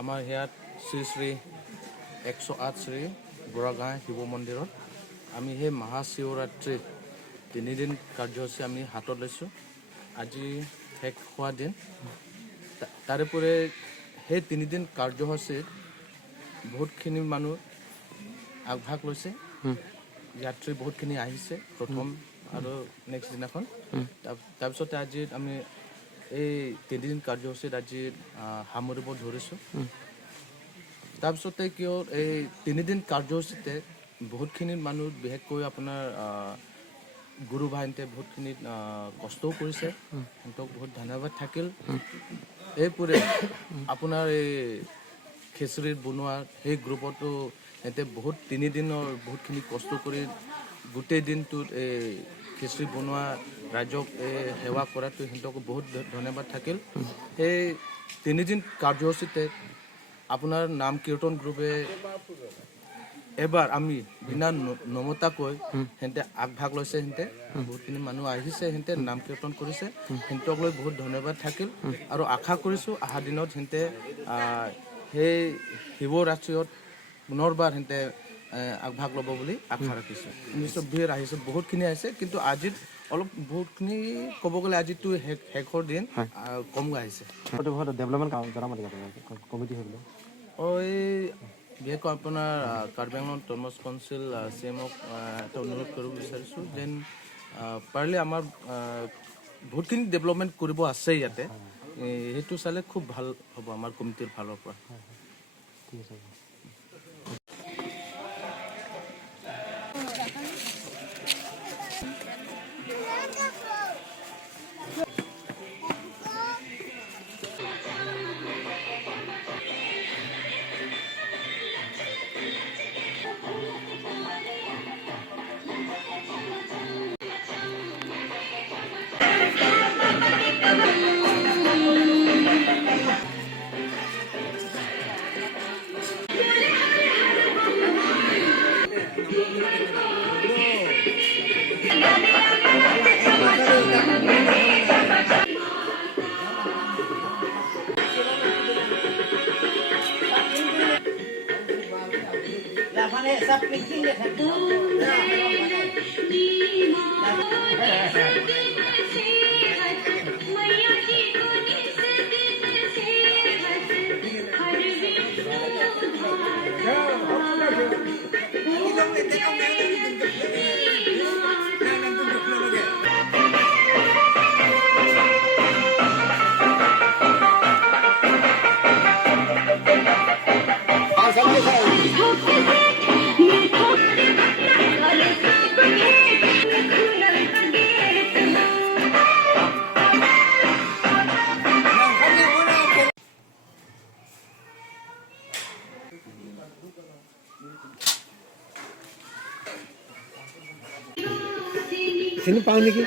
আমাৰ ইয়াত শ্ৰী শ্ৰী 108 শ্ৰী বুঢ়াগাঁও শিৱ মন্দিৰত আমি সেই মহাশিৱৰাত্ৰিৰ 3 দিন কাৰ্যসূচী আমি হাতত লৈছোঁ। আজি শেষ হোৱা দিন। তাৰোপৰি সেই 3 দিন কাৰ্যসূচীত বহুতখিনি মানুহ আগভাগ লৈছে। যাত্ৰী বহুতখিনি আহিছে প্ৰথম আৰু নেক্সট দিনাখন। তাৰপিছতে আজি আমি এই 3 দিন কাৰ্যসূচীত আজি সামৰিব ধৰিছোঁ। তাৰপিছতে কিয় এই 3 দিন কাৰ্যসূচীতে বহুতখিনি মানুহ বিশেষকৈ আপোনাৰ গুৰু ভাইহঁতে বহুতখিনি কষ্টও কৰিছে। সিহঁতক বহুত ধন্যবাদ থাকিল। এইপৰি আপোনাৰ এই খিচিৰি বনোৱা সেই গ্ৰুপতো সিহঁতে বহুত 3 দিনৰ বহুতখিনি কষ্ট কৰি গোটেই দিনটোত এই খিচিৰি বনোৱা ৰাইজক সেৱা কৰাটো সিহঁতকো বহুত ধন্যবাদ থাকিল। সেই 3 দিন কাৰ্যসূচীতে আপোনাৰ নাম কীৰ্তন গ্ৰুপে এবাৰ আমি বিনা নমতাকৈ সিহঁতে আগভাগ লৈছে। সিহঁতে বহুতখিনি মানুহ আহিছে, সিহঁতে নাম কীৰ্তন কৰিছে। সিহঁতক লৈ বহুত ধন্যবাদ থাকিল আৰু আশা কৰিছোঁ অহা দিনত সিহঁতে সেই শিৱৰাত্ৰিত পুনৰবাৰ সিহঁতে আগভাগ ল'ব বুলি আশা ৰাখিছোঁ। নিশ্চয় ভিৰ আহিছে, বহুতখিনি আহিছে, কিন্তু আজিত অলপ বহুতখিনি ক'ব গ'লে আজিতো শেষৰ দিন কম আহিছে। এই বিশেষকৈ আপোনাৰ কাৰ্বি আংলং টনমস কাউন্সিল CMক এটা অনুৰোধ কৰিব বিচাৰিছোঁ যেন পাৰিলে আমাৰ বহুতখিনি ডেভেলপমেণ্ট কৰিব আছে ইয়াতে। সেইটো চালে খুব ভাল হ'ব আমাৰ কমিটিৰ ফালৰ পৰা। ঠিক আছে। सब पिकिंग है sini pang lagi.